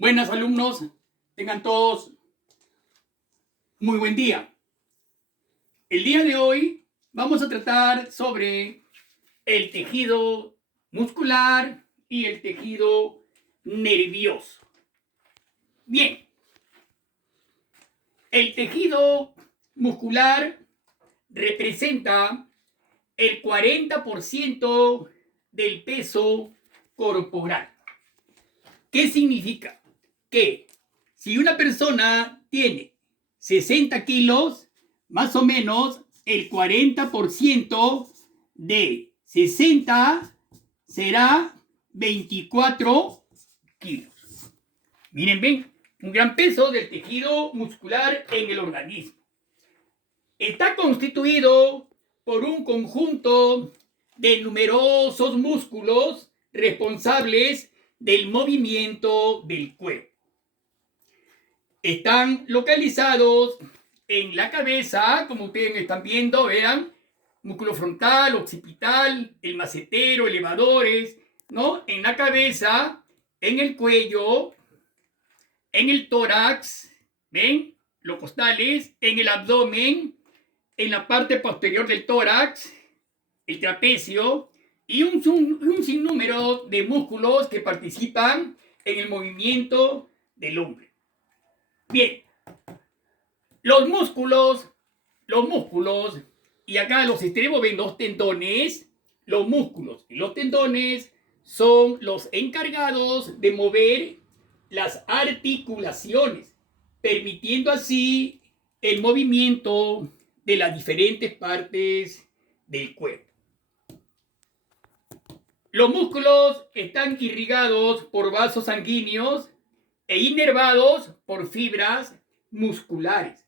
Buenas alumnos, tengan todos muy buen día. El día de hoy vamos a tratar sobre el tejido muscular y el tejido nervioso. Bien, el tejido muscular representa el 40% del peso corporal. ¿Qué significa? Que si una persona tiene 60 kilos, más o menos el 40% de 60 será 24 kilos. Miren, ven, un gran peso del tejido muscular en el organismo. Está constituido por un conjunto de numerosos músculos responsables del movimiento del cuerpo. Están localizados en la cabeza, como ustedes están viendo, vean, músculo frontal, occipital, el macetero, elevadores, ¿no? En la cabeza, en el cuello, en el tórax, ¿ven? Los costales, en el abdomen, en la parte posterior del tórax, el trapecio, y un sinnúmero de músculos que participan en el movimiento del hombre. Bien, los músculos, y acá los extremos ven los tendones. Los músculos y los tendones son los encargados de mover las articulaciones, permitiendo así el movimiento de las diferentes partes del cuerpo. Los músculos están irrigados por vasos sanguíneos e inervados por fibras musculares,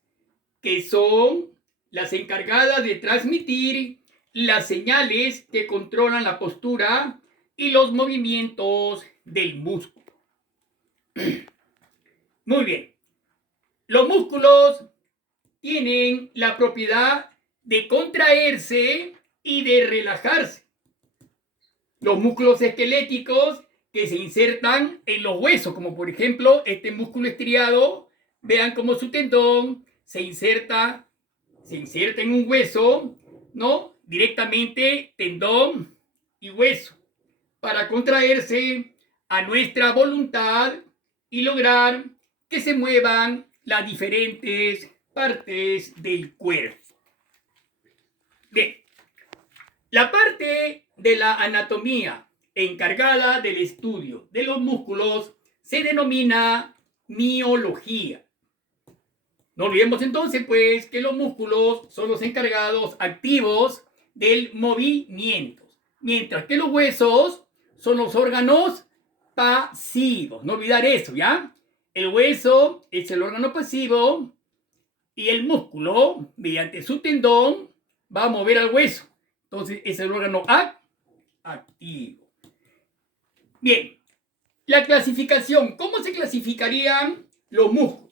que son las encargadas de transmitir las señales que controlan la postura y los movimientos del músculo. Muy bien. Los músculos tienen la propiedad de contraerse y de relajarse. Los músculos esqueléticos que se insertan en los huesos, como por ejemplo este músculo estriado, vean cómo su tendón se inserta en un hueso, ¿no? Directamente tendón y hueso, para contraerse a nuestra voluntad y lograr que se muevan las diferentes partes del cuerpo. Bien, la parte de la anatomía encargada del estudio de los músculos se denomina miología. No olvidemos entonces, pues, que los músculos son los encargados activos del movimiento, mientras que los huesos son los órganos pasivos. No olvidar eso, ¿ya? El hueso es el órgano pasivo y el músculo, mediante su tendón, va a mover al hueso. Entonces, es el órgano activo. Bien, la clasificación. ¿Cómo se clasificarían los músculos?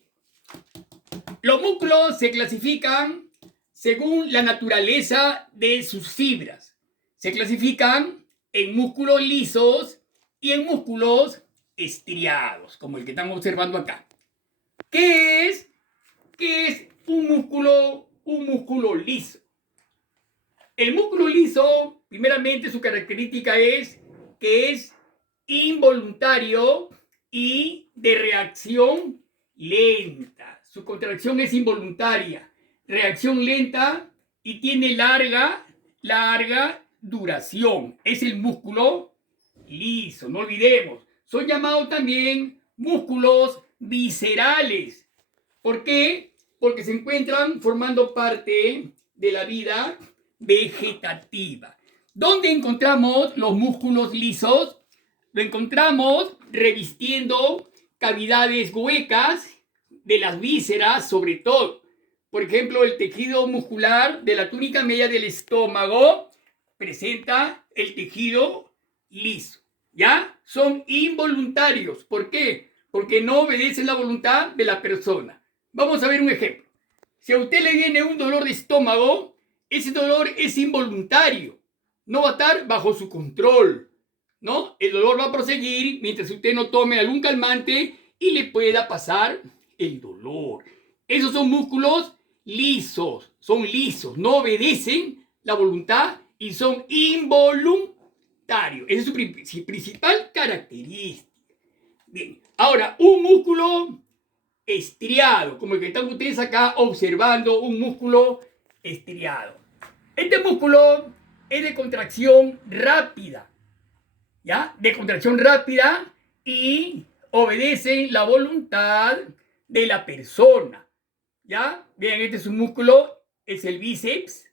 Los músculos se clasifican según la naturaleza de sus fibras. Se clasifican en músculos lisos y en músculos estriados, como el que estamos observando acá. ¿Qué es un músculo liso? El músculo liso, primeramente, su característica es que es involuntario y de reacción lenta. Su contracción es involuntaria, reacción lenta y tiene larga duración. Es el músculo liso, no olvidemos. Son llamados también músculos viscerales. ¿Por qué? Porque se encuentran formando parte de la vida vegetativa. ¿Dónde encontramos los músculos lisos? Lo encontramos revistiendo cavidades huecas de las vísceras, sobre todo. Por ejemplo, el tejido muscular de la túnica media del estómago presenta el tejido liso, ¿ya? Son involuntarios. ¿Por qué? Porque no obedecen la voluntad de la persona. Vamos a ver un ejemplo. Si a usted le viene un dolor de estómago, ese dolor es involuntario. No va a estar bajo su control, ¿no? El dolor va a proseguir mientras usted no tome algún calmante y le pueda pasar el dolor. Esos son músculos lisos, no obedecen la voluntad y son involuntarios. Esa es su principal característica. Bien, ahora, un músculo estriado, como el que están ustedes acá observando, un músculo estriado. Este músculo es de contracción rápida, ¿ya? De contracción rápida y obedece la voluntad de la persona, ¿ya? Bien, este es un músculo, es el bíceps,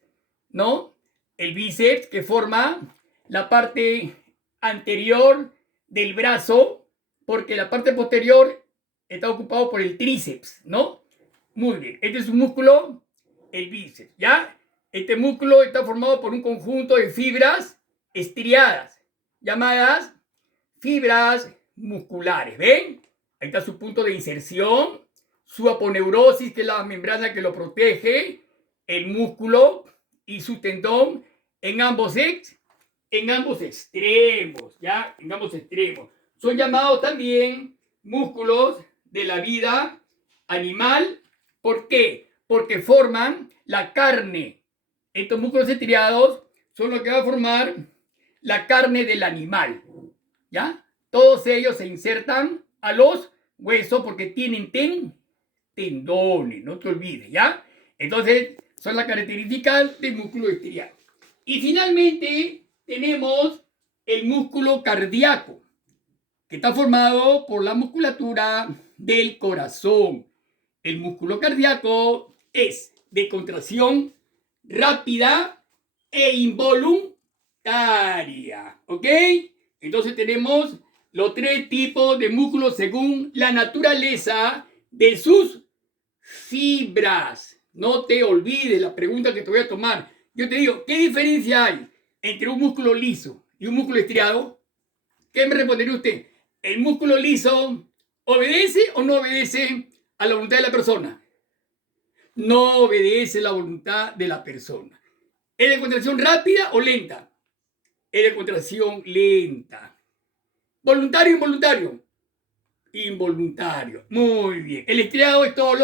¿no? El bíceps que forma la parte anterior del brazo, porque la parte posterior está ocupado por el tríceps, ¿no? Muy bien, este es un músculo, el bíceps, ¿ya? Este músculo está formado por un conjunto de fibras estriadas, llamadas fibras musculares, ¿ven? Ahí está su punto de inserción, su aponeurosis, que es la membrana que lo protege, el músculo y su tendón en ambos extremos, ¿ya? En ambos extremos. Son llamados también músculos de la vida animal. ¿Por qué? Porque forman la carne. Estos músculos estriados son los que van a formar la carne del animal, ¿ya? Todos ellos se insertan a los huesos porque tienen tendones, no te olvides, ¿ya? Entonces, son las características del músculo estriado. Y finalmente, tenemos el músculo cardíaco, que está formado por la musculatura del corazón. El músculo cardíaco es de contracción rápida e involuntaria, ¿ok? Entonces tenemos los tres tipos de músculos según la naturaleza de sus fibras. No te olvides la pregunta que te voy a tomar. Yo te digo, ¿qué diferencia hay entre un músculo liso y un músculo estriado? ¿Qué me respondería usted? ¿El músculo liso obedece o no obedece a la voluntad de la persona? No obedece la voluntad de la persona. ¿Es de contracción rápida o lenta? Es de contracción lenta. ¿Voluntario o involuntario? Involuntario. Muy bien. El estriado es todo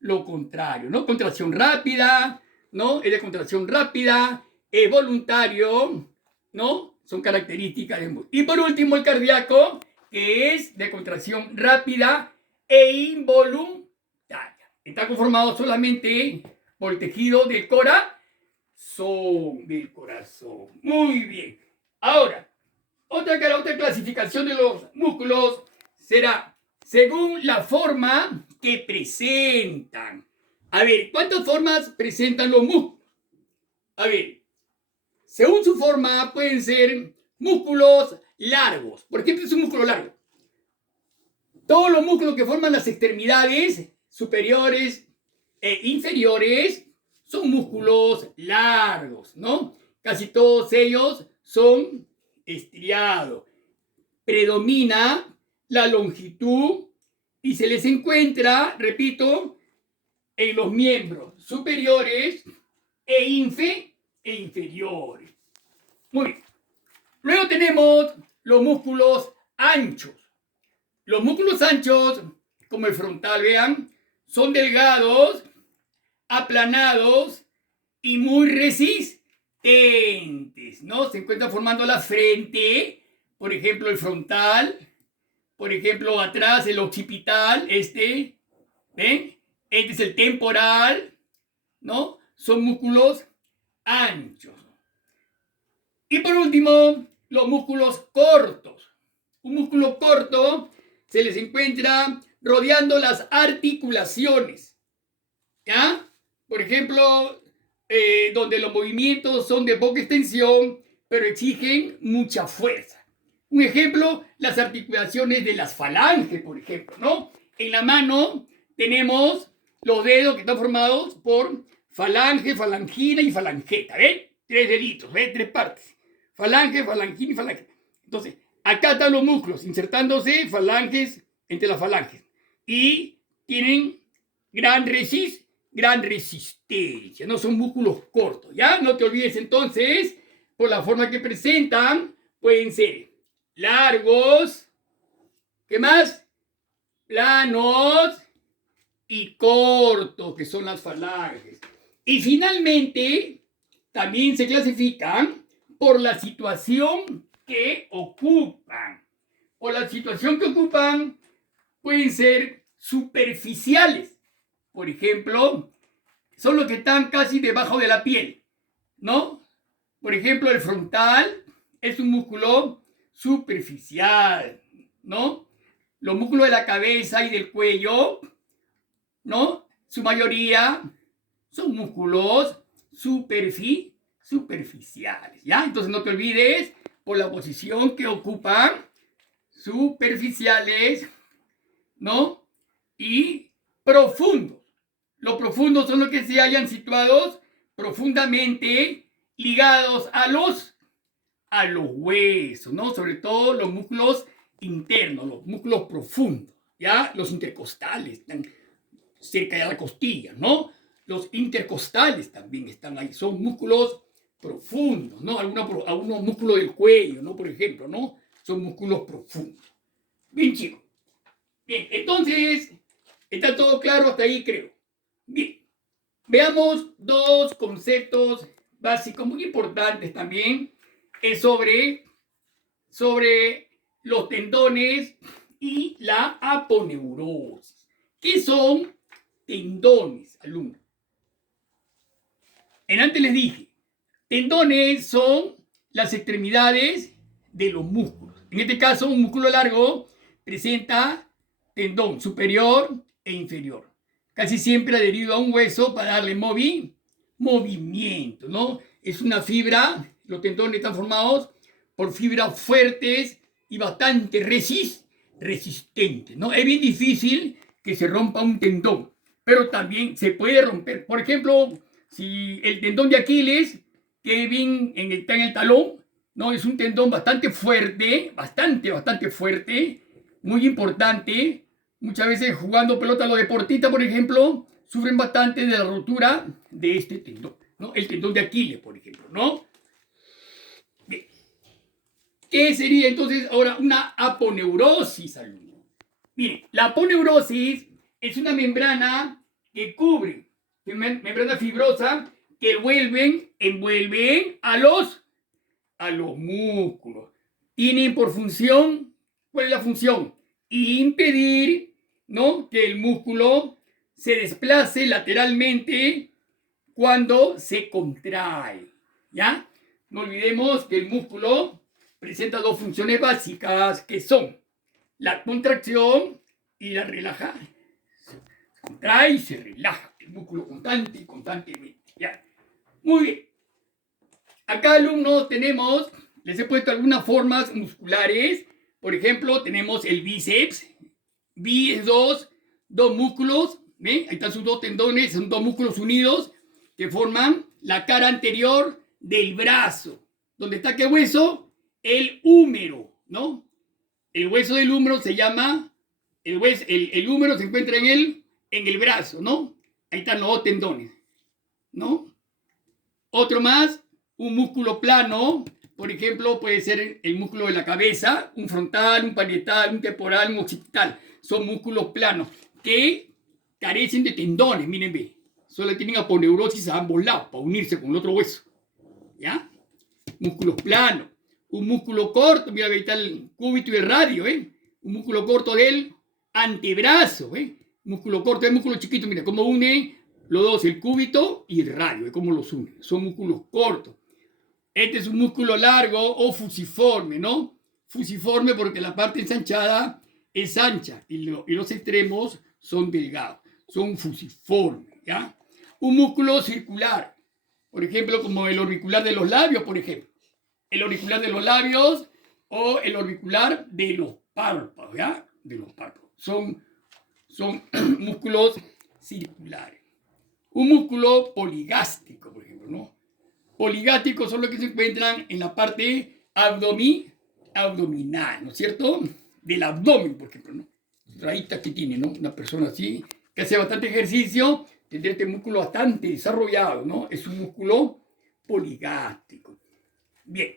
lo contrario, ¿no? Contracción rápida, ¿no? Es de contracción rápida, es voluntario, ¿no? Son características de... Y por último, el cardíaco, que es de contracción rápida e involuntaria. Está conformado solamente por el tejido del corazón. Muy bien. Ahora, otra clasificación de los músculos será según la forma que presentan. A ver, ¿cuántas formas presentan los músculos? A ver, según su forma pueden ser músculos largos. Por ejemplo, es un músculo largo. Todos los músculos que forman las extremidades superiores e inferiores son músculos largos, ¿no? Casi todos ellos son estriados. Predomina la longitud y se les encuentra, repito, en los miembros superiores e inferiores. Muy bien. Luego tenemos los músculos anchos. Los músculos anchos, como el frontal, vean, son delgados, aplanados y muy resistentes, ¿no? Se encuentran formando la frente, por ejemplo, el frontal, por ejemplo, atrás el occipital, ¿ven? Este es el temporal, ¿no? Son músculos anchos. Y por último, los músculos cortos. Un músculo corto se les encuentra rodeando las articulaciones, ¿ya? Por ejemplo, donde los movimientos son de poca extensión, pero exigen mucha fuerza. Un ejemplo, las articulaciones de las falanges, por ejemplo, ¿no? En la mano tenemos los dedos que están formados por falange, falangina y falangeta, ¿ven? Tres deditos, ¿ven? Tres partes. Falange, falangina y falange. Entonces, acá están los músculos insertándose falanges entre las falanges. Y tienen gran resistencia, no son músculos cortos, ¿ya? No te olvides entonces, por la forma que presentan, pueden ser largos, ¿qué más? planos y cortos, que son las falanges. Y finalmente, también se clasifican por la situación que ocupan. Por la situación que ocupan, pueden ser superficiales. Por ejemplo, son los que están casi debajo de la piel, ¿no? Por ejemplo, el frontal es un músculo superficial, ¿no? Los músculos de la cabeza y del cuello, ¿no? Su mayoría son músculos superficiales, ¿ya? Entonces no te olvides por la posición que ocupan superficiales, ¿no? Y profundos. Los profundos son los que se hayan situados profundamente ligados a los huesos, ¿no? Sobre todo los músculos internos, los músculos profundos, ¿ya? Los intercostales están cerca de la costilla, ¿no? Los intercostales también están ahí, son músculos profundos, ¿no? Algunos músculos del cuello, ¿no? Por ejemplo, ¿no? Son músculos profundos. Bien, chicos. Bien, entonces, está todo claro hasta ahí, creo. Bien, veamos dos conceptos básicos muy importantes también sobre los tendones y la aponeurosis. ¿Qué son tendones, alumnos? Antes les dije, tendones son las extremidades de los músculos. En este caso, un músculo largo presenta tendón superior e inferior, casi siempre adherido a un hueso para darle movimiento, ¿no? Es una fibra, los tendones están formados por fibras fuertes y bastante resistentes, ¿no? Es bien difícil que se rompa un tendón, pero también se puede romper. Por ejemplo, si el tendón de Aquiles, que bien está en el talón, ¿no? Es un tendón bastante fuerte, bastante fuerte, muy importante. Muchas veces jugando pelota los deportistas, por ejemplo, sufren bastante de la rotura de este tendón, ¿no? El tendón de Aquiles, por ejemplo, ¿no? Bien. ¿Qué sería entonces ahora una aponeurosis, alumno? Miren, la aponeurosis es una membrana que cubre, membrana fibrosa que envuelven a los músculos. Tienen por función, ¿cuál es la función? Impedir, ¿no?, que el músculo se desplace lateralmente cuando se contrae, ¿ya? No olvidemos que el músculo presenta dos funciones básicas que son la contracción y la relajación. Se contrae y se relaja el músculo constantemente, ¿ya? Muy bien. Acá, alumnos, les he puesto algunas formas musculares. Por ejemplo, tenemos el bíceps. Es dos músculos, ¿eh? Ahí están sus dos tendones, son dos músculos unidos que forman la cara anterior del brazo. ¿Dónde está qué hueso? El húmero, ¿no? El hueso del húmero se llama, el húmero se encuentra en el brazo, ¿no? Ahí están los dos tendones, ¿no? Otro más, un músculo plano, por ejemplo, puede ser el músculo de la cabeza, un frontal, un parietal, un temporal, un occipital. Son músculos planos que carecen de tendones, miren, ve. Solo tienen aponeurosis a ambos lados para unirse con el otro hueso, ¿ya? Músculos planos. Un músculo corto, mira, ahí está el cúbito y el radio, ¿eh? Un músculo corto del antebrazo, ¿eh? Músculo corto, el músculo chiquito, mira cómo une los dos, el cúbito y el radio, ¿eh? Cómo los une. Son músculos cortos. Este es un músculo largo o fusiforme, ¿no? Fusiforme porque la parte ensanchada es ancha y los extremos son delgados. Son fusiformes, ¿ya? Un músculo circular, por ejemplo, como el auricular de los labios, por ejemplo. El auricular de los labios o el auricular de los párpados, ¿ya? De los párpados. Son músculos circulares. Un músculo poligástrico, por ejemplo, ¿no? Poligástricos son los que se encuentran en la parte abdominal, ¿no es cierto? Del abdomen, por ejemplo, ¿no? Rayitas que tiene, ¿no? Una persona así, que hace bastante ejercicio, tendrá este músculo bastante desarrollado, ¿no? Es un músculo poligástrico. Bien.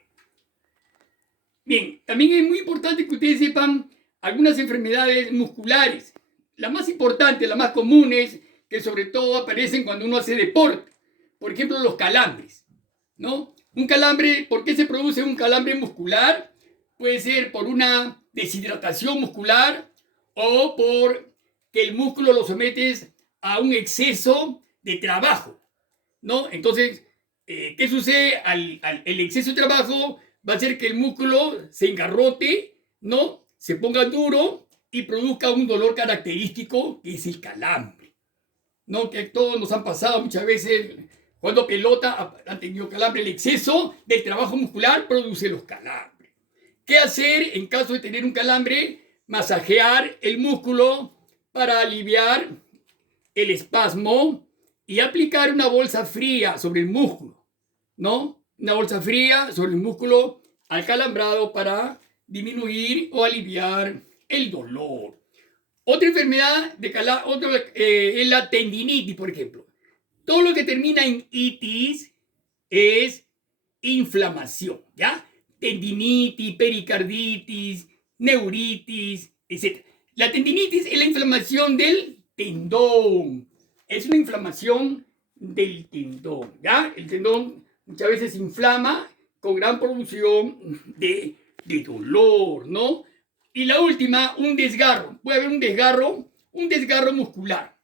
Bien, también es muy importante que ustedes sepan algunas enfermedades musculares, las más importantes, las más comunes, que sobre todo aparecen cuando uno hace deporte. Por ejemplo, los calambres, ¿no? Un calambre, ¿por qué se produce un calambre muscular? Puede ser por una deshidratación muscular o por que el músculo lo sometes a un exceso de trabajo, ¿no? Entonces, ¿qué sucede? El exceso de trabajo va a hacer que el músculo se engarrote, ¿no? Se ponga duro y produzca un dolor característico que es el calambre, ¿no? Que todos nos han pasado muchas veces cuando pelota han tenido calambre. El exceso del trabajo muscular produce los calambres. ¿Qué hacer en caso de tener un calambre? Masajear el músculo para aliviar el espasmo y aplicar una bolsa fría sobre el músculo, ¿no? Una bolsa fría sobre el músculo acalambrado para disminuir o aliviar el dolor. Otra enfermedad de es la tendinitis, por ejemplo. Todo lo que termina en itis es inflamación, ¿ya? Tendinitis, pericarditis, neuritis, etc. La tendinitis es la inflamación del tendón. Es una inflamación del tendón, ¿ya? El tendón muchas veces se inflama con gran producción de dolor, ¿no? Y la última, un desgarro. Puede haber un desgarro muscular.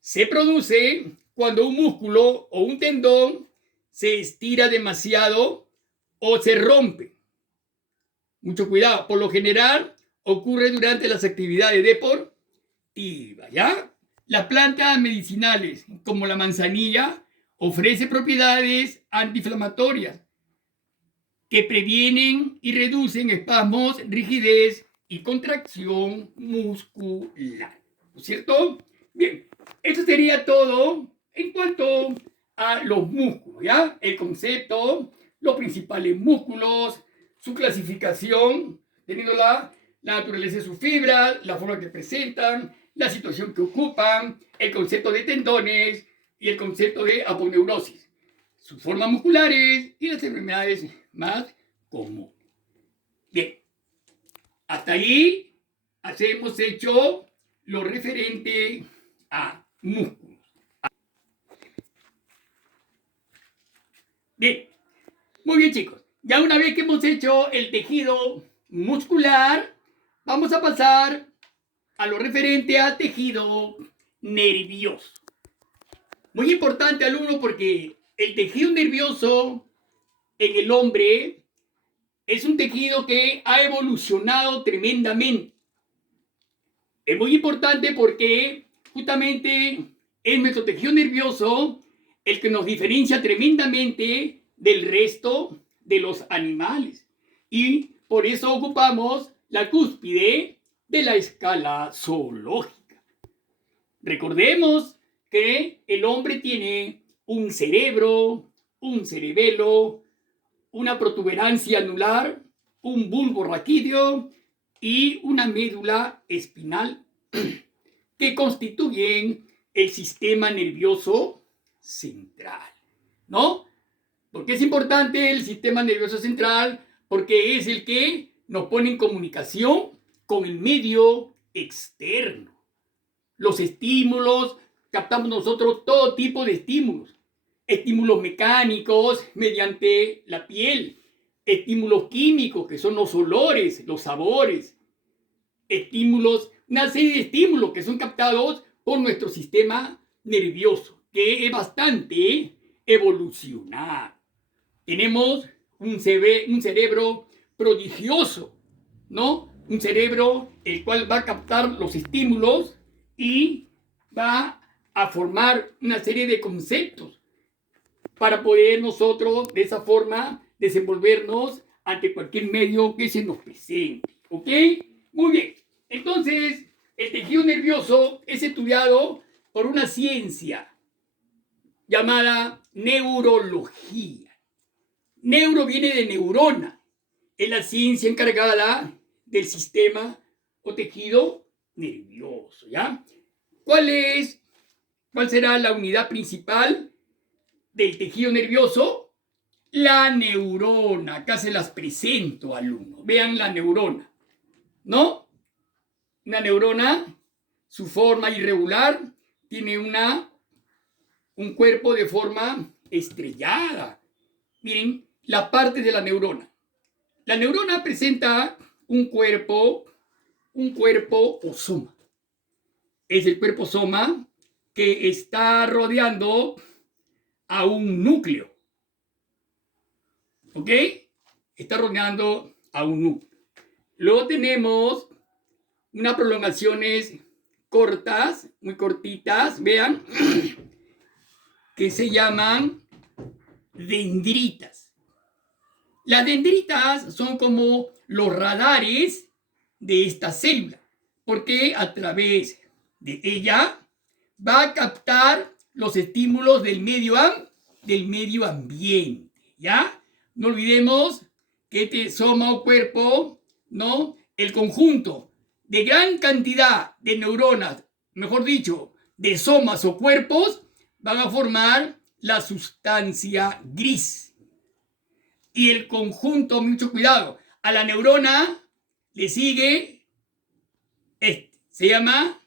Se produce cuando un músculo o un tendón se estira demasiado o se rompe. Mucho cuidado. Por lo general ocurre durante las actividades deportivas, ¿ya? Las plantas medicinales, como la manzanilla, ofrece propiedades antiinflamatorias que previenen y reducen espasmos, rigidez y contracción muscular. ¿No es cierto? Bien, eso sería todo en cuanto a los músculos, ¿ya? El concepto, los principales músculos, su clasificación, teniendo la naturaleza de sus fibras, la forma que presentan, la situación que ocupan, el concepto de tendones y el concepto de aponeurosis, sus formas musculares y las enfermedades más comunes. Bien, hasta ahí hemos hecho lo referente a músculos. Bien, muy bien chicos. Ya una vez que hemos hecho el tejido muscular, vamos a pasar a lo referente al tejido nervioso. Muy importante, alumno, porque el tejido nervioso en el hombre es un tejido que ha evolucionado tremendamente. Es muy importante porque justamente es nuestro tejido nervioso el que nos diferencia tremendamente del resto de los animales. Y por eso ocupamos la cúspide de la escala zoológica. Recordemos que el hombre tiene un cerebro, un cerebelo, una protuberancia anular, un bulbo raquídeo y una médula espinal que constituyen el sistema nervioso central, ¿no? ¿Por qué es importante el sistema nervioso central? Porque es el que nos pone en comunicación con el medio externo. Los estímulos, captamos nosotros todo tipo de estímulos. Estímulos mecánicos mediante la piel, estímulos químicos que son los olores, los sabores, estímulos, una serie de estímulos que son captados por nuestro sistema nervioso, que es bastante evolucionado. Tenemos un cerebro prodigioso, ¿no? Un cerebro el cual va a captar los estímulos y va a formar una serie de conceptos para poder nosotros de esa forma desenvolvernos ante cualquier medio que se nos presente. ¿Ok? Muy bien. Entonces, el tejido nervioso es estudiado por una ciencia llamada neurología. Neuro viene de neurona. Es la ciencia encargada del sistema o tejido nervioso, ¿ya? ¿Cuál será la unidad principal del tejido nervioso? La neurona. Acá se las presento, alumnos. Vean la neurona, ¿no? Una neurona su forma irregular, tiene un cuerpo de forma estrellada. Miren, la parte de la neurona. La neurona presenta un cuerpo o soma. Es el cuerpo soma que está rodeando a un núcleo. ¿Ok? Está rodeando a un núcleo. Luego tenemos unas prolongaciones cortas, muy cortitas, vean, que se llaman dendritas. Las dendritas son como los radares de esta célula, porque a través de ella va a captar los estímulos del medio ambiente, ¿ya? No olvidemos que este soma o cuerpo, ¿no? El conjunto de gran cantidad de neuronas, mejor dicho, de somas o cuerpos, van a formar la sustancia gris. Y el conjunto, mucho cuidado, a la neurona le sigue se llama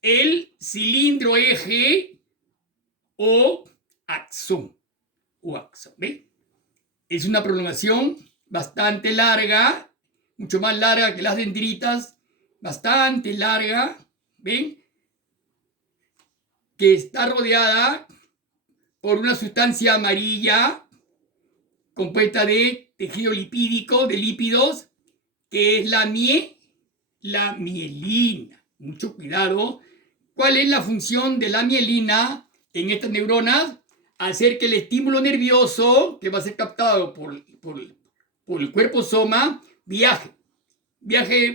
el cilindro eje o axón. ¿Ve? Es una prolongación bastante larga, mucho más larga que las dendritas, bastante larga, ¿ven? Que está rodeada por una sustancia amarilla compuesta de tejido lipídico, de lípidos, que es la mielina. Mucho cuidado. ¿Cuál es la función de la mielina en estas neuronas? Hacer que el estímulo nervioso, que va a ser captado por el cuerpo soma, viaje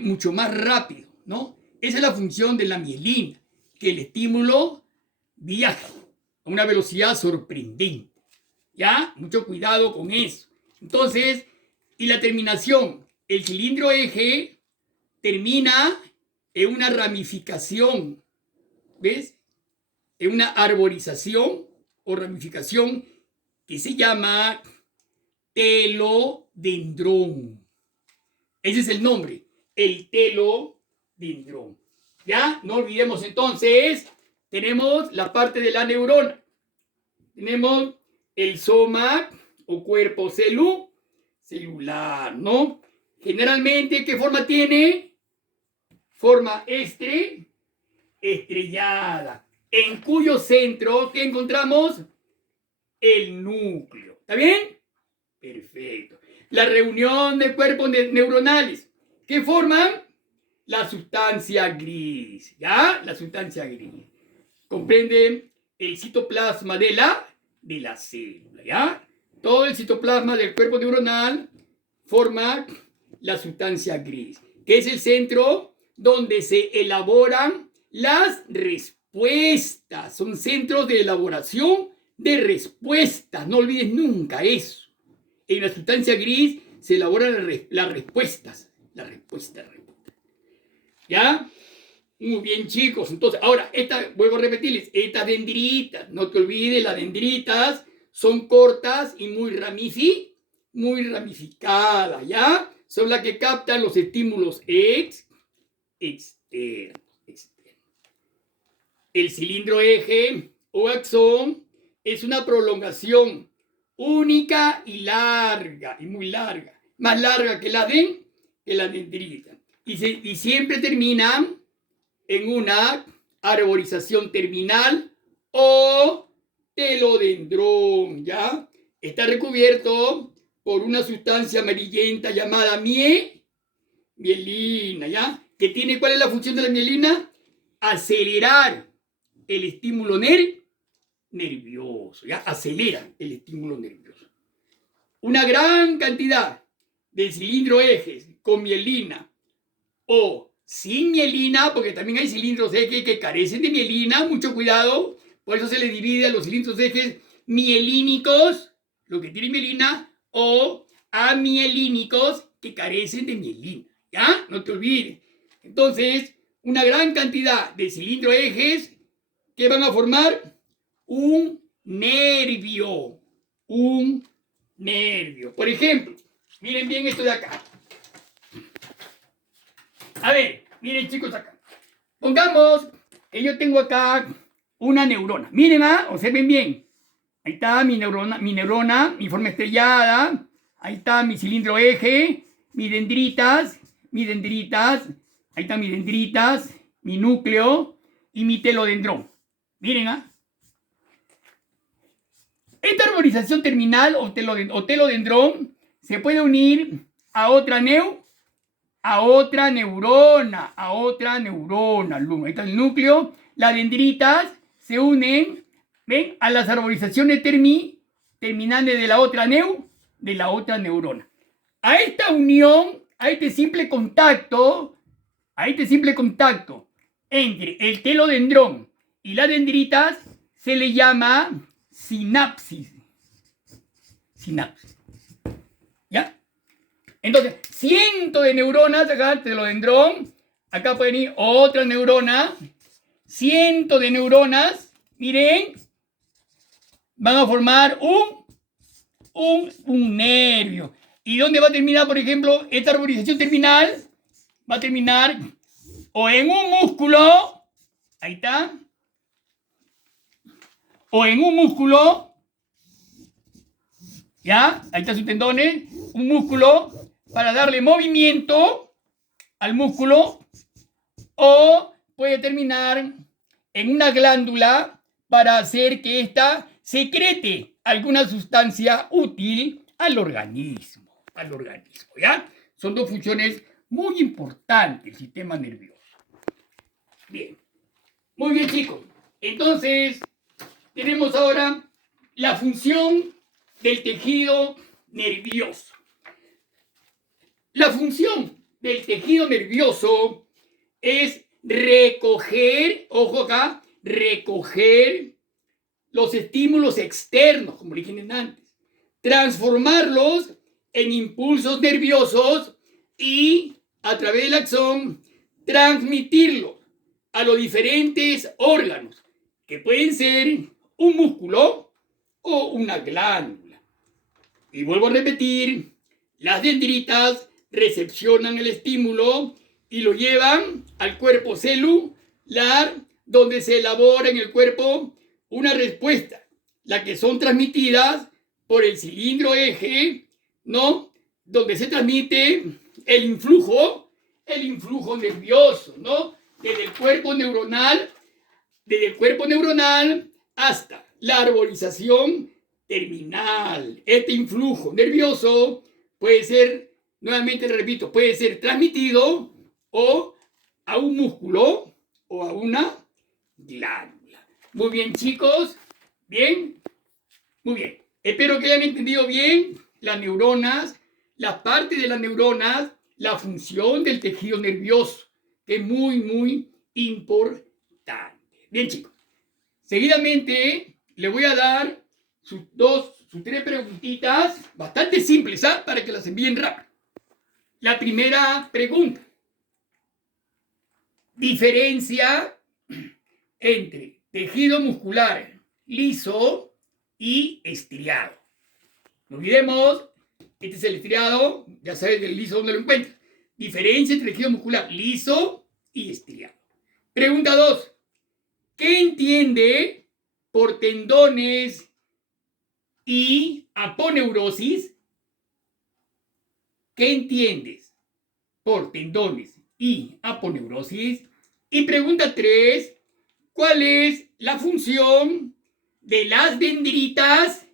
mucho más rápido, ¿no? Esa es la función de la mielina, que el estímulo viaje a una velocidad sorprendente. ¿Ya? Mucho cuidado con eso. Entonces, y la terminación, el cilindro eje termina en una ramificación, ¿ves? En una arborización o ramificación que se llama telodendrón. Ese es el nombre, el telodendrón. ¿Ya? No olvidemos entonces, tenemos la parte de la neurona. Tenemos el soma o cuerpo celular, ¿no? Generalmente, ¿qué forma tiene? Forma estrellada, en cuyo centro, ¿qué encontramos? El núcleo. ¿Está bien? Perfecto. La reunión de cuerpos neuronales, ¿qué forman? La sustancia gris, ¿ya? La sustancia gris. Comprende el citoplasma de la célula, ¿ya? Todo el citoplasma del cuerpo neuronal forma la sustancia gris, que es el centro donde se elaboran las respuestas. Son centros de elaboración de respuestas. No olvides nunca eso. En la sustancia gris se elaboran las respuestas. ¿Ya? Muy bien, chicos. Entonces, ahora, vuelvo a repetirles, estas dendritas, no te olvides, las dendritas son cortas y muy ramificadas, ¿ya? Son las que captan los estímulos externos. El cilindro eje o axón es una prolongación única y larga, y muy larga, más larga que la dendrita. Y siempre terminan en una arborización terminal o telodendrón, ¿ya? Está recubierto por una sustancia amarillenta llamada mielina, ¿ya? ¿Qué tiene? ¿Cuál es la función de la mielina? Acelerar el estímulo nervioso, ¿ya? Acelera el estímulo nervioso. Una gran cantidad de cilindro ejes con mielina o sin mielina, porque también hay cilindros ejes que carecen de mielina, mucho cuidado, por eso se le divide a los cilindros ejes mielínicos, lo que tiene mielina, o amielínicos, que carecen de mielina, ¿ya? No te olvides. Entonces, una gran cantidad de cilindros ejes que van a formar un nervio. Por ejemplo, miren bien esto de acá. A ver, miren chicos acá. Pongamos que yo tengo acá una neurona. Miren, observen bien. Ahí está mi neurona, mi forma estrellada. Ahí está mi cilindro eje, mis dendritas. Ahí están mis dendritas, mi núcleo y mi telodendrón. Miren, esta arborización terminal o telodendrón se puede unir a otra neurona. Ahí está el núcleo. Las dendritas se unen, ¿ven? A las arborizaciones terminales de la otra neurona. A esta unión, a este simple contacto entre el telodendrón y las dendritas se le llama sinapsis. ¿Ya? Entonces, cientos de neuronas acá, telodendrón. Acá pueden ir otra neurona. Cientos de neuronas. Miren. Van a formar un nervio. ¿Y dónde va a terminar, por ejemplo, esta arborización terminal? Va a terminar o en un músculo. Ahí está. O en un músculo. ¿Ya? Ahí están sus tendones. Un músculo para darle movimiento al músculo. O puede terminar en una glándula para hacer que ésta secrete alguna sustancia útil al organismo. ¿Ya? Son dos funciones muy importantes del sistema nervioso. Bien. Muy bien, chicos. Entonces, tenemos ahora la función del tejido nervioso. La función del tejido nervioso es recoger, ojo acá, recoger los estímulos externos, como dije antes, transformarlos en impulsos nerviosos y, a través del axón, transmitirlos a los diferentes órganos, que pueden ser un músculo o una glándula. Y vuelvo a repetir, las dendritas recepcionan el estímulo y lo llevan al cuerpo celular, donde se elabora en el cuerpo una respuesta, la que son transmitidas por el cilindro eje, ¿no? Donde se transmite el influjo nervioso, ¿no? Desde el cuerpo neuronal hasta la arborización terminal. Este influjo nervioso puede ser, nuevamente repito, puede ser transmitido o a un músculo o a una glándula. Muy bien, chicos. Bien. Muy bien. Espero que hayan entendido bien las neuronas, las partes de las neuronas, la función del tejido nervioso, que es muy, muy importante. Bien, chicos. Seguidamente les voy a dar sus tres preguntitas bastante simples, para que las envíen rápido. La primera pregunta. Diferencia entre tejido muscular liso y estriado. No olvidemos, este es el estriado, ya sabes del liso dónde lo encuentras. Diferencia entre tejido muscular liso y estriado. Pregunta 2. ¿Qué entiende por tendones y aponeurosis? ¿Qué entiendes por tendones y aponeurosis? Y pregunta 3. ¿Cuál es la función de las dendritas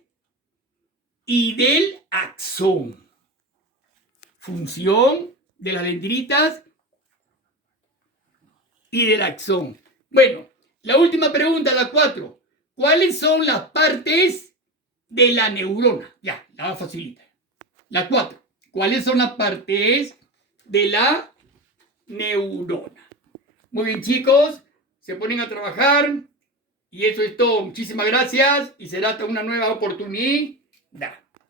y del axón? Función de las dendritas y del axón. Bueno, la última pregunta, la 4. ¿Cuáles son las partes de la neurona? Ya, la facilita. La 4. ¿Cuáles son las partes de la neurona? Muy bien, chicos. Se ponen a trabajar. Y eso es todo. Muchísimas gracias. Y será hasta una nueva oportunidad.